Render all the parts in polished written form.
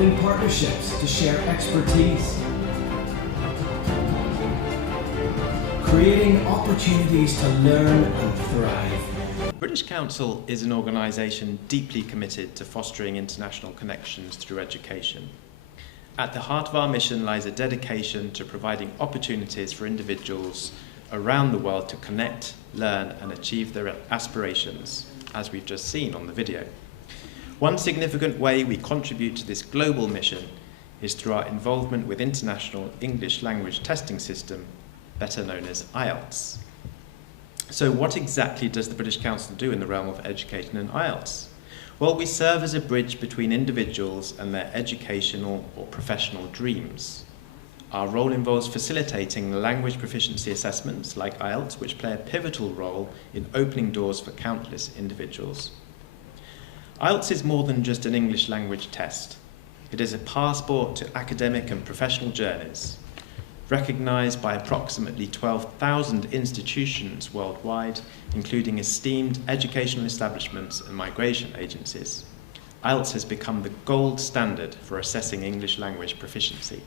building partnerships to share expertise, creating opportunities to learn and thrive. British Council is an organisation deeply committed to fostering international connections through education. At the heart of our mission lies a dedication to providing opportunities for individuals around the world to connect, learn and achieve their aspirations, as we've just seen on the video. One significant way we contribute to this global mission is through our involvement with International English Language Testing System, better known as IELTS. So what exactly does the British Council do in the realm of education and IELTS? Well, we serve as a bridge between individuals and their educational or professional dreams. Our role involves facilitating language proficiency assessments like IELTS, which play a pivotal role in opening doors for countless individuals. IELTS is more than just an English language test. It is a passport to academic and professional journeys, recognised by approximately 12,000 institutions worldwide, including esteemed educational establishments and migration agencies. IELTS has become the gold standard for assessing English language proficiency.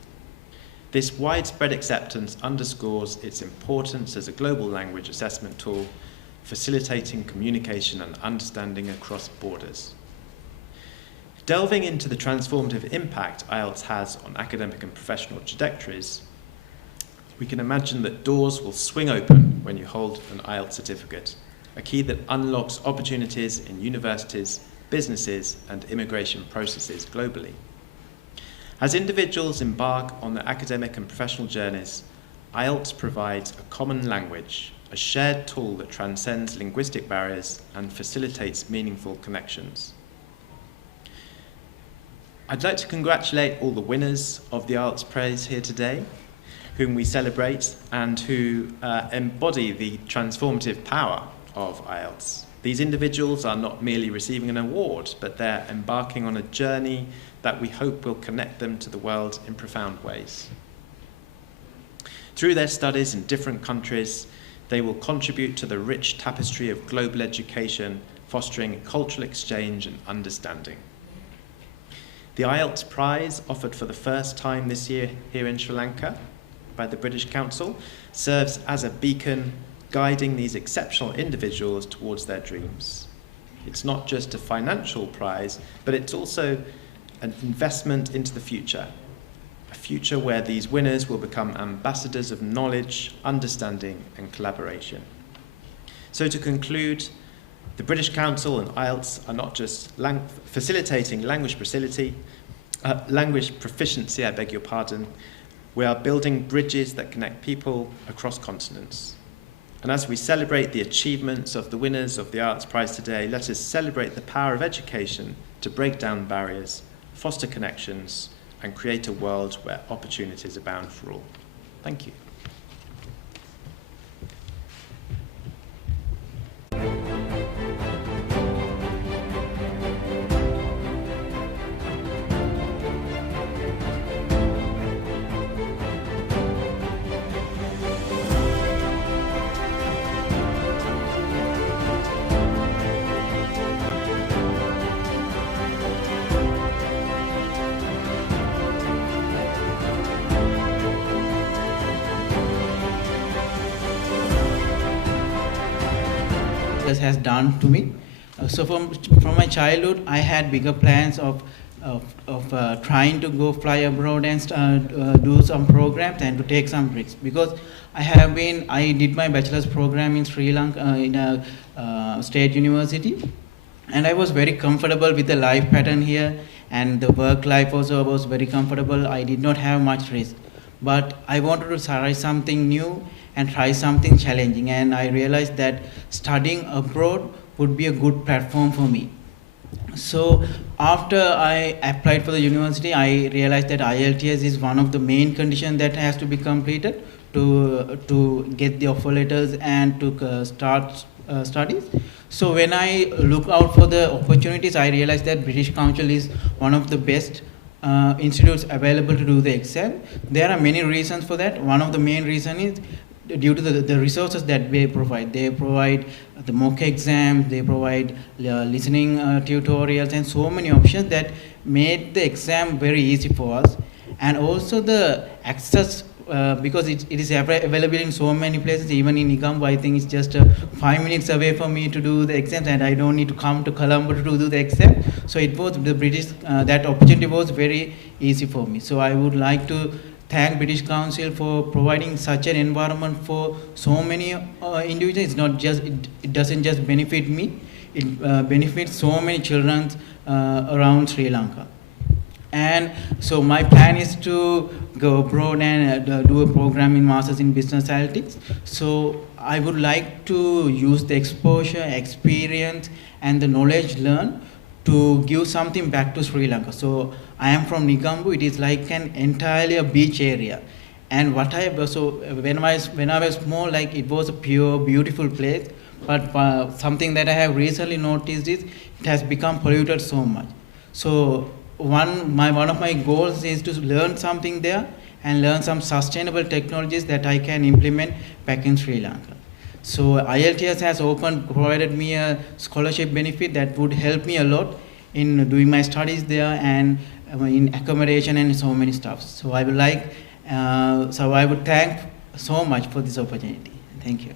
This widespread acceptance underscores its importance as a global language assessment tool, facilitating communication and understanding across borders. Delving into the transformative impact IELTS has on academic and professional trajectories, we can imagine that doors will swing open when you hold an IELTS certificate, a key that unlocks opportunities in universities, businesses, and immigration processes globally. As individuals embark on their academic and professional journeys, IELTS provides a common language, a shared tool that transcends linguistic barriers and facilitates meaningful connections. I'd like to congratulate all the winners of the IELTS Prize here today, whom we celebrate and who embody the transformative power of IELTS. These individuals are not merely receiving an award, but they're embarking on a journey that we hope will connect them to the world in profound ways. Through their studies in different countries, they will contribute to the rich tapestry of global education, fostering cultural exchange and understanding. The IELTS Prize, offered for the first time this year here in Sri Lanka by the British Council, serves as a beacon guiding these exceptional individuals towards their dreams. It's not just a financial prize, but it's also an investment into the future, a future where these winners will become ambassadors of knowledge, understanding, and collaboration. So to conclude, the British Council and IELTS are not just facilitating language proficiency, we are building bridges that connect people across continents. And as we celebrate the achievements of the winners of the IELTS Prize today, let us celebrate the power of education to break down barriers, foster connections, and create a world where opportunities abound for all. Thank you. Has done to me. So from my childhood, I had bigger plans of trying to go fly abroad and do some programs and to take some risks, because I did my bachelor's program in Sri Lanka in a state university, and I was very comfortable with the life pattern here, and the work life also was very comfortable. I did not have much risk, but I wanted to try something new and try something challenging, and I realized that studying abroad would be a good platform for me. So after I applied for the university, I realized that IELTS is one of the main conditions that has to be completed to get the offer letters and to start studies. So when I look out for the opportunities, I realized that British Council is one of the best institutes available to do the exam. There are many reasons for that. One of the main reasons is due to the resources that they provide. They provide the mock exams, they provide listening tutorials, and so many options that made the exam very easy for us. And also the access, because it is available in so many places. Even in Colombo, I think it's just 5 minutes away for me to do the exams, and I don't need to come to Colombo to do the exam. So it was the British, that opportunity was very easy for me. So I would like to thank British Council for providing such an environment for so many individuals. It's not just, it doesn't just benefit me, it benefits so many children around Sri Lanka. And so my plan is to go abroad and do a program in Masters in Business Analytics. So I would like to use the exposure, experience, and the knowledge learned to give something back to Sri Lanka. So I am from Colombo. It is like an entirely a beach area. And what I, so when I was small, like it was a pure, beautiful place. But something that I have recently noticed is it has become polluted so much. So one of my goals is to learn something there and learn some sustainable technologies that I can implement back in Sri Lanka. So IELTS has provided me a scholarship benefit that would help me a lot in doing my studies there and in accommodation and so many stuff. So I would thank so much for this opportunity. Thank you.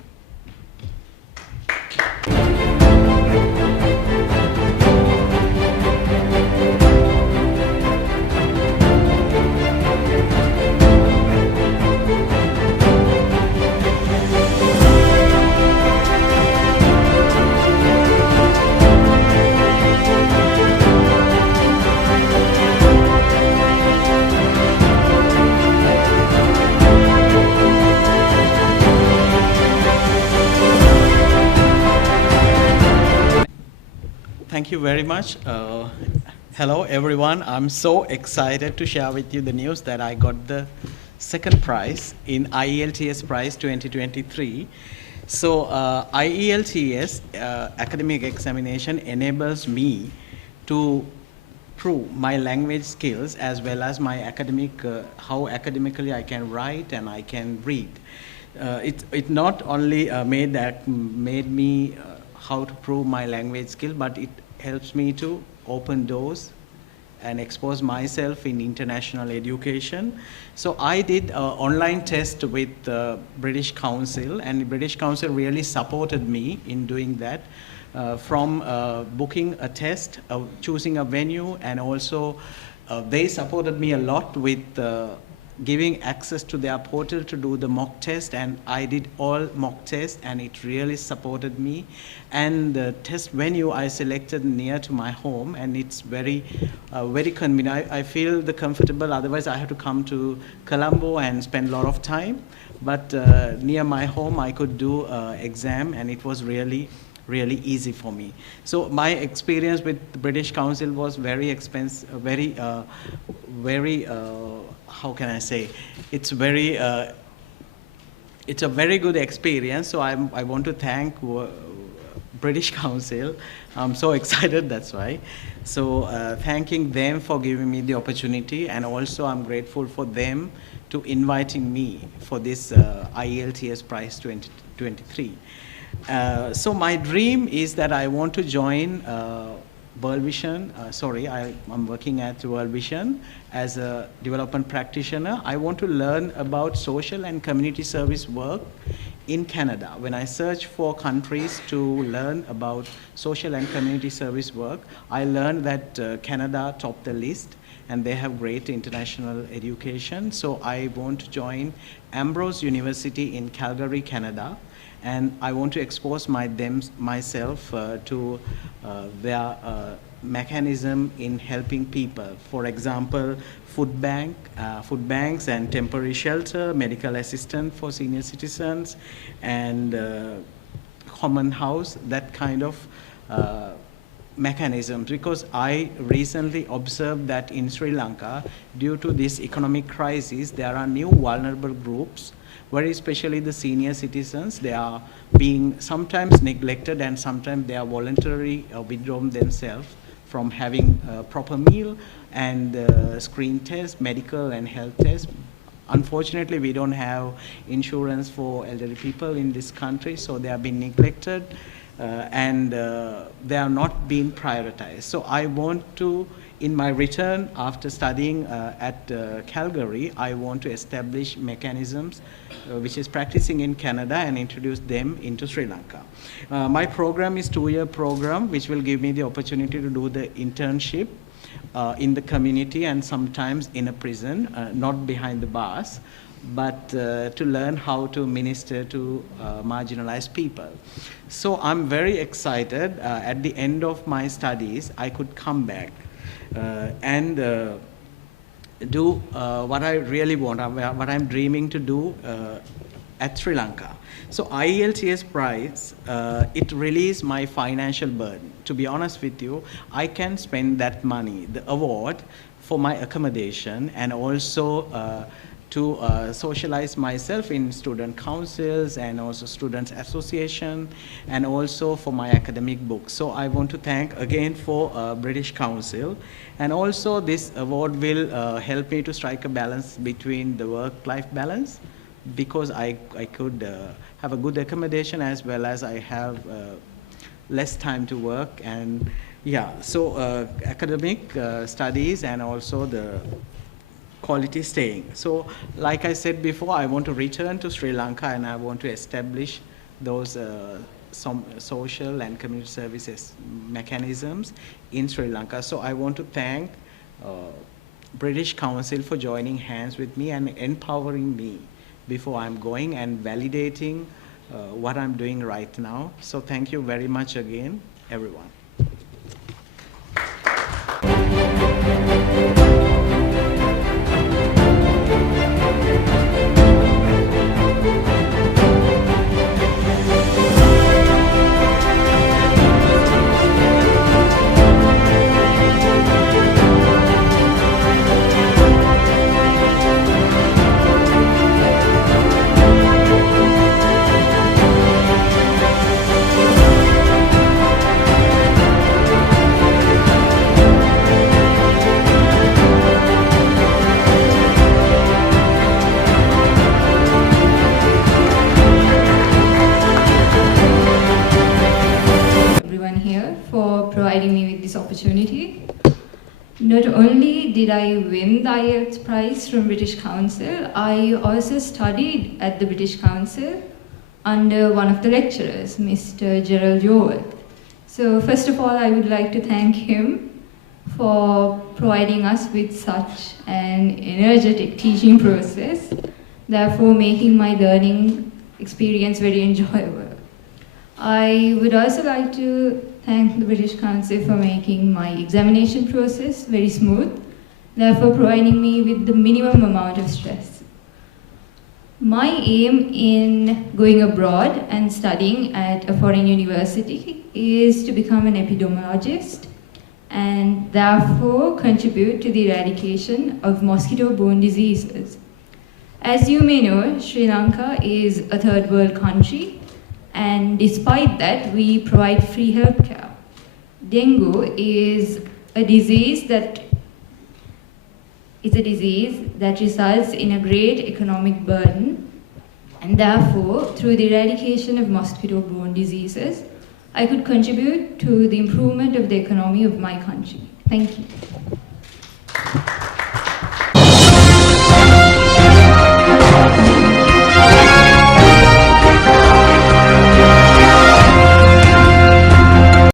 Thank you very much. Hello, everyone. I'm so excited to share with you the news that I got the second prize in IELTS Prize 2023. So IELTS academic examination enables me to prove my language skills as well as my academic, how academically I can write and I can read. It not only made me how to prove my language skill, but it helps me to open doors and expose myself in international education. So I did an online test with British Council, and British Council really supported me in doing that, from booking a test, choosing a venue, and also they supported me a lot with giving access to their portal to do the mock test, and I did all mock tests, and it really supported me. And the test venue I selected near to my home, and it's very convenient. I feel comfortable, otherwise I have to come to Colombo and spend a lot of time. But near my home I could do exam, and it was really easy for me. So my experience with the British Council was very expensive, how can I say? It's a very good experience. So I want to thank British Council. I'm so excited, that's why. So thanking them for giving me the opportunity, and also I'm grateful for them to inviting me for this IELTS Prize 2023. So my dream is that I want to join World Vision. I'm working at World Vision as a development practitioner. I want to learn about social and community service work in Canada. When I search for countries to learn about social and community service work, I learned that Canada topped the list, and they have great international education. So I want to join Ambrose University in Calgary, Canada, and I want to expose myself to their mechanism in helping people. For example, food banks and temporary shelter, medical assistance for senior citizens, and common house, that kind of mechanisms. Because I recently observed that in Sri Lanka, due to this economic crisis, there are new vulnerable groups, very especially the senior citizens. They are being sometimes neglected, and sometimes they are voluntarily withdrawn themselves from having a proper meal and screen tests, medical and health tests. unfortunately, we don't have insurance for elderly people in this country, so they have been neglected and they are not being prioritized. So I want to, in my return after studying at Calgary, I want to establish mechanisms which is practicing in Canada and introduce them into Sri Lanka. My program is a 2-year program which will give me the opportunity to do the internship in the community and sometimes in a prison, not behind the bars, but to learn how to minister to marginalized people. So I'm very excited. At the end of my studies, I could come back and do what I really want, what I'm dreaming to do at Sri Lanka. So IELTS Prize, it released my financial burden. To be honest with you, I can spend that money, the award, for my accommodation and also to socialize myself in student councils and also students association and also for my academic books. So I want to thank again for British Council, and also this award will help me to strike a balance between the work-life balance, because I could have a good accommodation as well as I have less time to work. And yeah, so academic studies and also the quality staying. So like I said before, I want to return to Sri Lanka and I want to establish those some social and community services mechanisms in Sri Lanka. So I want to thank British Council for joining hands with me and empowering me before I'm going and validating what I'm doing right now. So thank you very much again, everyone. Opportunity. Not only did I win the IELTS Prize from British Council, I also studied at the British Council under one of the lecturers, Mr. Gerald Joel. So first of all, I would like to thank him for providing us with such an energetic teaching process, therefore making my learning experience very enjoyable. I would also like to thank the British Council for making my examination process very smooth, therefore providing me with the minimum amount of stress. My aim in going abroad and studying at a foreign university is to become an epidemiologist and therefore contribute to the eradication of mosquito-borne diseases. As you may know, Sri Lanka is a third world country, and despite that, we provide free healthcare. Dengue is a disease that results in a great economic burden, and therefore, through the eradication of mosquito-borne diseases, I could contribute to the improvement of the economy of my country. Thank you.